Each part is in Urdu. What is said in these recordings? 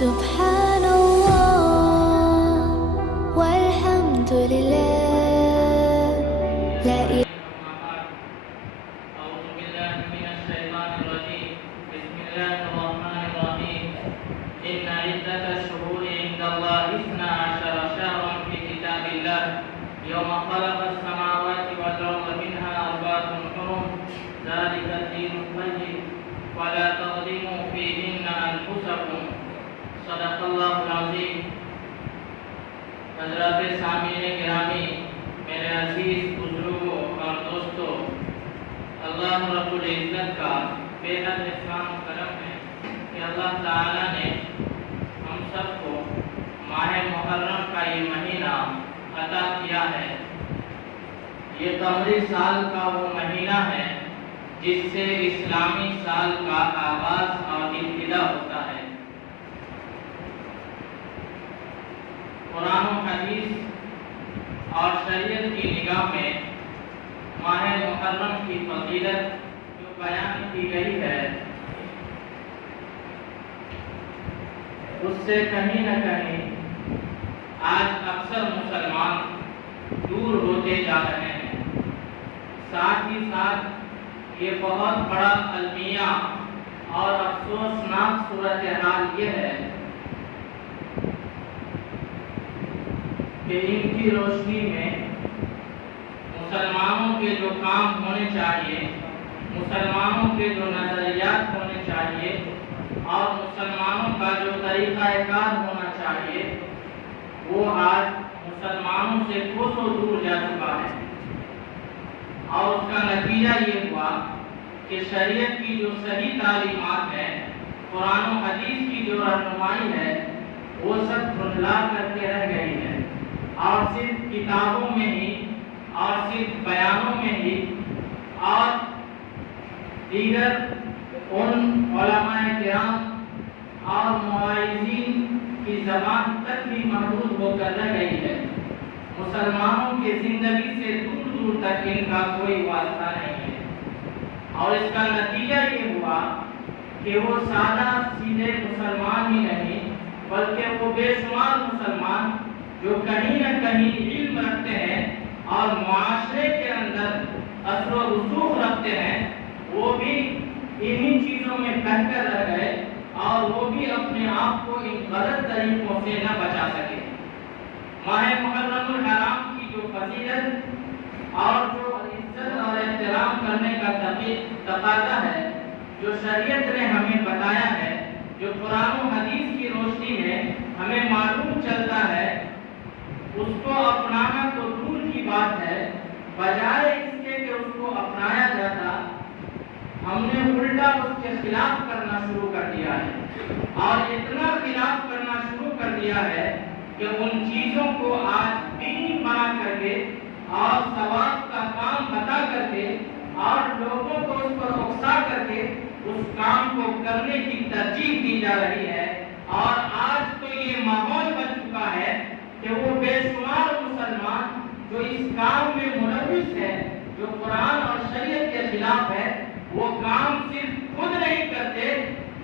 سبحان الله والحمد لله لا إله أعوذ بالله من الشيطان الرجيم بسم الله الرحمن الرحيم إن عدة الشهور عند الله 12 شهرا في كتاب الله يوم خلق السماوات والأرض منها أربعة حرم ذلك الدين القيم ولا تظلموا فيهن أنفسكم صدق الله العظيم. حضرات سامعین گرامی، میرے عزیز بزرگوں اور دوستوں، اللہ رب العزت کا بے حد احسان و کرم ہے کہ اللہ تعالیٰ نے ہم سب کو ماہ محرم کا یہ مہینہ عطا کیا ہے. یہ قمری سال کا وہ مہینہ ہے جس سے اسلامی سال کا آغاز اور ابتدا ہوتا ہے. قرآن و حدیث اور شریعت کی نگاہ میں ماہ محرم کی فضیلت جو بیان کی گئی ہے اس سے کہیں نہ کہیں آج اکثر مسلمان دور ہوتے جا رہے ہیں. ساتھ ہی ساتھ یہ بہت بڑا المیہ اور افسوسناک صورتحال یہ ہے کہ ان کی روشنی میں مسلمانوں کے جو کام ہونے چاہیے، مسلمانوں کے جو نظریات ہونے چاہیے اور مسلمانوں کا جو طریقہ کار ہونا چاہیے وہ آج مسلمانوں سے کوسوں دور جا چکا ہے. اور اس کا نتیجہ یہ ہوا کہ شریعت کی جو صحیح تعلیمات ہیں، قرآن و حدیث کی جو رہنمائی ہے، وہ سب دھندلا کر کے رہ گئی ہے اور صرف کتابوں میں ہی اور صرف بیانوں میں ہی اور دیگر ان علماء کرام اور مواعظین کی زبان تک بھی محدود ہو کر رہ گئی ہے. مسلمانوں کی زندگی سے دور دور تک ان کا کوئی واسطہ نہیں ہے. اور اس کا نتیجہ یہ ہوا کہ وہ سادہ سیدھے مسلمان ہی نہیں بلکہ وہ بے شمار مسلمان جو کہیں نہ کہیں علم رکھتے ہیں اور معاشرے کے اندر اثر و رسوخ رکھتے ہیں، وہ بھی انہی چیزوں میں بہہ کر رہ گئے اور وہ بھی اپنے آپ کو ان غلط طریقوں سے نہ بچا سکے. ماہ محرم الحرام کی جو فضیلت اور جو عزت اور احترام کرنے کا تقاضا ہے، جو شریعت نے ہمیں بتایا ہے، جو قرآن و حدیث کی روشنی میں ہمیں معلوم چلتا ہے، اس کو اپنانا تو دور کی بات ہے، بجائے اس کے کہ اس کو اپنایا جاتا ہم نے الٹا اس کے خلاف کرنا شروع کر دیا ہے. اور اتنا خلاف کرنا شروع کر دیا ہے کہ ان چیزوں کو آج دین بنا کر کے اور ثواب کا کام بتا کر کے اور لوگوں کو اس پر اکسا کر کے اس کام کو کرنے کی ترجیح دی جا رہی ہے. اور آج تو یہ ماحول بن چکا ہے کہ وہ بے شمار مسلمان جو اس کام میں ملوث ہے، جو قرآن اور شریعت کے خلاف ہے، وہ کام صرف خود نہیں کرتے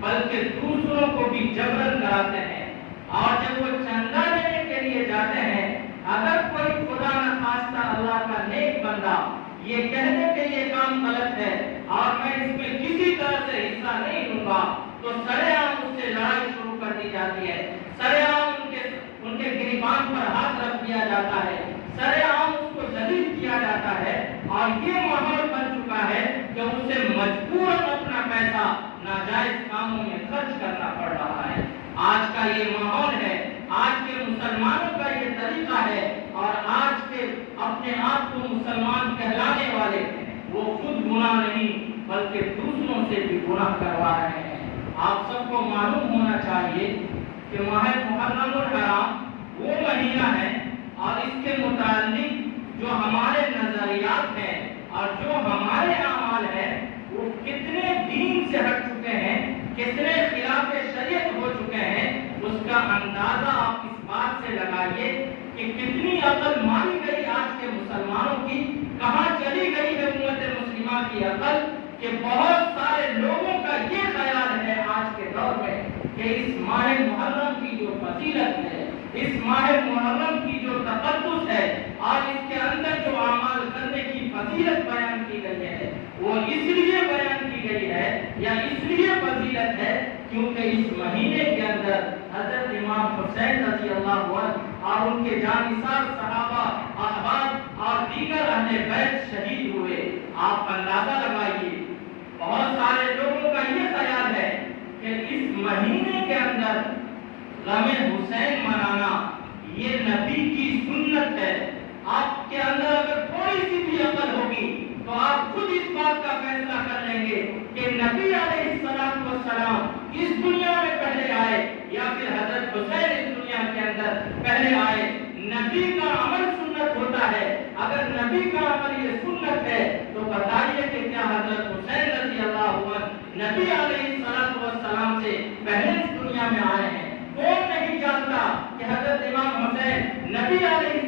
بلکہ دوسروں کو بھی جبرن کراتے ہیں. اور جب وہ چندہ لینے کے لیے جاتے ہیں، اگر کوئی خدا نخواستہ اللہ کا نیک بندہ یہ کہنے کے لیے کام غلط ہے اور میں اس میں کسی طرح سے حصہ نہیں لوں گا، تو سرے عام اس سے لڑائی شروع کر دی جاتی ہے، سرے عام ان کے گریبان پر ہاتھ رکھ دیا جاتا ہے، سرے عام اس کو ذلیل کیا جاتا ہے. اور یہ ماحول بن چکا ہے کہ اسے مجبوراً اپنا پیسہ ناجائز کاموں میں خرچ کرنا پڑ رہا ہے. آج کا یہ ماحول ہے، آج کے مسلمانوں کا یہ طریقہ ہے. اور آج کے اپنے آپ کو مسلمان کہلانے والے وہ خود گناہ نہیں بلکہ دوسروں سے بھی گناہ کروا رہے ہیں. آپ سب کو معلوم ہونا چاہیے کہ ماہ محرم الحرام وہ مہینہ ہے اور اس کے متعلق جو ہمارے نظریات ہیں اور جو ہمارے اعمال ہیں وہ کتنے دین سے ہٹ چکے ہیں، کتنے خلاف شریعت ہو چکے ہیں، اس کا اندازہ آپ اس بات سے لگائیے کہ کتنی عقل ماری گئی آج کے مسلمانوں کی، کہاں چلی گئی ہے امت مسلمہ کی عقل کہ بہت سارے لوگوں کا یہ خیال ہے آج کے دور میں کہ اس ماہ محرم کی جو فضیلت ہے، اس ماہ محرم کی جو تقدس ہے اور اس کے اندر جو اعمال کرنے کی فضیلت بیان کی گئی ہے، وہ اس لیے بیان کی گئی ہے یا اس لیے فضیلت ہے کیونکہ اس مہینے کے اندر حضرت امام حسین رضی اللہ عنہ اور ان کے جانثار صحابہ، احباب اور دیگر اہل بیت شہید ہوئے۔ آپ اندازہ لگائیے، بہت سارے لوگوں کا یہ خیال ہے کہ اس مہینے کے اندر غم حسین منانا یہ نبی کی سنت ہے۔ آپ کے اندر اگر تھوڑی سی بھی عقل ہوگی تو آپ خود اس بات کا فیصلہ کر لیں گے کہ نبی علیہ السلام اس دنیا میں پہلے آئے یا پھر حضرت حسین اس دنیا کے اندر پہلے آئے۔ نبی کا عمل سنت ہوتا ہے، اگر نبی کا عمل یہ سنت ہے تو بتائیے کہ کیا حضرت حسین رضی اللہ عنہ نبی علیہ السلام سے پہلے اس دنیا میں آئے ہیں؟ کون نہیں جانتا کہ حضرت امام حسین نبی علیہ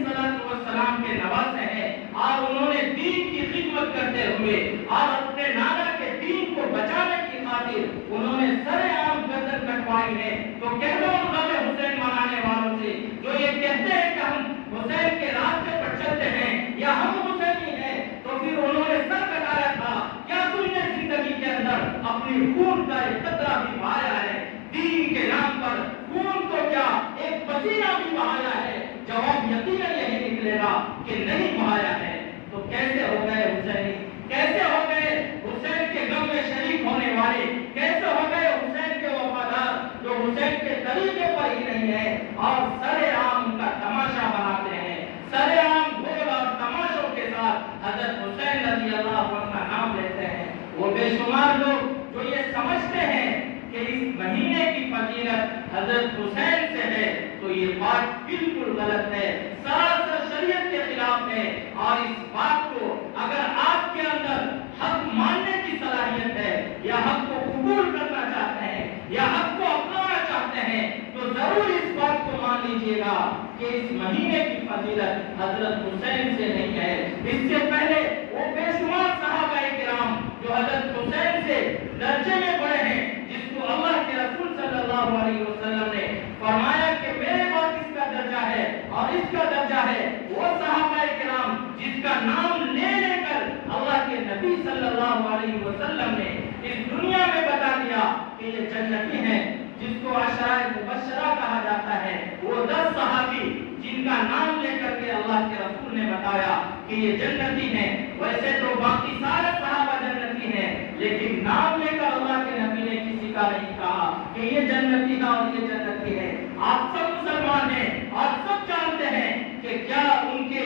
السلام کے نواسے ہیں اور انہوں نے دین کی خدمت کرتے ہوئے اور اپنے نانا کے دین کو بچانے کی خاطر انہوں نے سر عام گردن کٹوائی ہے۔ تو کہہ دو ان غم حسین منانے والوں سے جو یہ کہتے ہیں کہ ہم حسین کے راستے پر چلتے ہیں یا ہم حسینی ہیں، تو پھر انہوں نے سر کٹایا تھا، کیا تم نے زندگی کے اندر اپنی خون کا ایک قطرہ بھی بہایا ہے؟ دین کے نام پر خون کو کیا ایک پسینہ بھی بہایا ہے؟ جواب یقیناً یہی نکلے گا کہ نہیں بہایا ہے۔ تو کیسے ہو گئے حسینی؟ کیسے ہو گئے حسین کے غم میں شریک ہونے والے؟ کیسے ہو گئے حسین کے وفادار جو حسین کے طریقے پر ہی نہیں ہے اور سر عام کا تماشا بناتے ہیں، سر عام ڈھول اور تماشوں کے ساتھ حضرت حسین رضی اللہ عنہ کا نام لیتے ہیں؟ وہ بے شمار لوگ جو یہ سمجھتے ہیں کہ اس مہینے کی فضیلت حضرت حسین سے ہے، تو یہ بات بالکل غلط ہے، سراسر شریعت کے خلاف ہے۔ اور اس بات کو اگر آپ کے اندر حق ماننے کی صلاحیت ہے یا حق کو قبول کرنا چاہتے ہیں یا حق کو اپنانا چاہتے ہیں تو ضرور اس بات کو مان لیجیے گا کہ اس مہینے کی فضیلت حضرت حسین سے نہیں ہے۔ اس سے پہلے وہ بے شمار صحابہ کرام جو حضرت حسین سے درجے میں بڑے ہیں، جس کو اللہ کے رسول صلی اللہ علیہ وسلم نے فرمایا کہ میرے بعد اس کا درجہ ہے اور اس کا درجہ ہے، وہ صحابہ کرام جس کا نام لے لے کر اللہ کے نبی صلی اللہ علیہ وسلم نے اس دنیا میں بتا دیا کہ یہ جنتی ہیں، جس کو عشرہ مبشرہ کہا جاتا ہے، وہ 10 صحابی جن کا نام لے کر کے اللہ کے رسول نے بتایا کہ یہ جنتی ہیں۔ ویسے تو باقی سارے صحابہ جنتی ہیں، لیکن نام لے کر اللہ کے نبی نے کسی کا نہیں کہا کہ یہ جنتی ہے اور یہ جنتی ہے۔ آپ سب مسلمان ہیں اور سب جانتے ہیں کہ کیا ان کے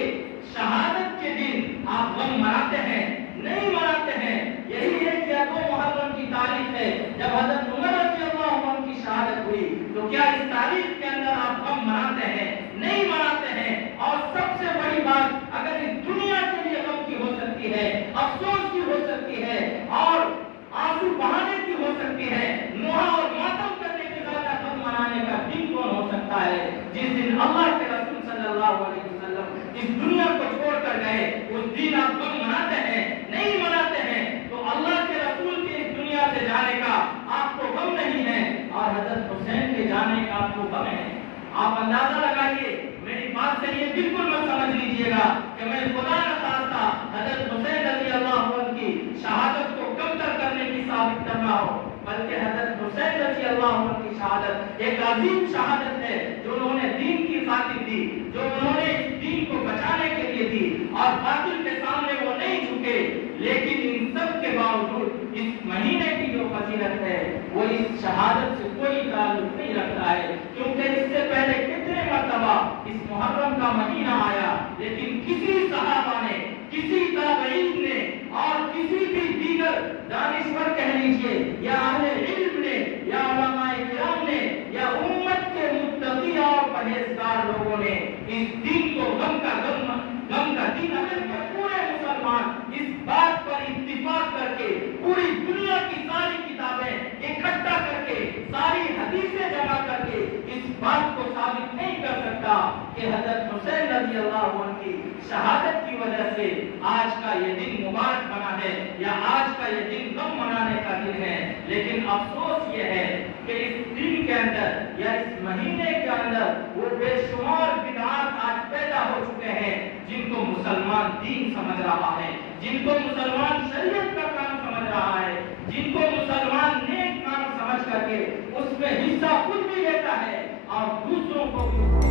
شہادت کے دن آپ غم مناتے ہیں؟ نہیں مناتے ہیں۔ یہی ہے کہ 2 محرم کی تاریخ ہے جب حضرت عمر رضی اللہ عنہ کی شہادت ہوئی، تو کیا اس تاریخ کے اندر آپ غم مناتے ہیں؟ نہیں مناتے ہیں۔ اور سب سے بڑی بات، اگر اس دنیا کے لیے غم کی ہو سکتی ہے، افسوس کی ہو سکتی ہے اور آنسو بہانے کی ہو سکتی ہے، نوحہ اور ماتم کرنے کے زیادہ غم منانے کا دن کون ہو سکتا ہے؟ جس دن اللہ کے رسول صلی اللہ علیہ وسلم اس دنیا کو چھوڑ کر گئے، اس دن آپ غم مناتے ہیں؟ نہیں مناتے ہیں۔ تو اللہ کے رسول کے اس دنیا سے جانے کا آپ کو غم نہیں ہے اور حضرت حسین کے جانے کا آپ کو غم ہے۔ آپ اندازہ لگائیے، میری بات سے یہ بالکل مت سمجھ لیجیے گا کہ میں خدا نہ خواستہ حضرت حسین رضی اللہ عنہ کی شہادت کو کم تر کرنے کی ثابت کر رہا ہوں، بلکہ حضرت حسین رضی اللہ عنہ کی شہادت ایک عظیم شہادت ہے جو انہوں نے دین کی خاطر دی، جو انہوں نے اس دین کو بچانے کے لیے دی اور باطل کے سامنے وہ نہیں جھکے۔ لیکن ان سب کے باوجود اس مہینے کی جو فضیلت ہے وہ اس شہادت سے کوئی تعلق نہیں رکھتا ہے، کیونکہ اس سے پہلے کتنے مرتبہ اس محرم کا مہینہ آیا، لیکن کسی صحابہ نے، کسی تابعین نے اور کسی بھی دیگر دانشور کہہ لیجیے یا اہل علم نے یا علماء کرام نے یا امت کے متقی اور پرہیزگار لوگوں نے اس دن کو غم کا دن اگر پورے مسلمان اس بات پر اتفاق کر کے پوری دنیا کی ساری کتابیں اکٹھا کر کے ساری حدیثیں جمع کر کے اس بات کو ثابت نہیں کر سکتا کہ کہ حضرت حسین رضی اللہ عنہ کی شہادت کی وجہ سے آج کا یہ دن مبارک بنا ہے یا آج کا یہ دن غم منانے کا دن ہے. لیکن افسوس یہ ہے کہ اس دن کے اندر یا اس مہینے کے اندر وہ بے شمار بدعات آج پیدا ہو چکے ہیں جن کو مسلمان دین سمجھ رہا ہے, جن کو مسلمان شریعت کا کام سمجھ رہا ہے, جن کو مسلمان نیک کام سمجھ کر کے اس میں حصہ خود بھی لیتا ہے اور دوسروں کو بھی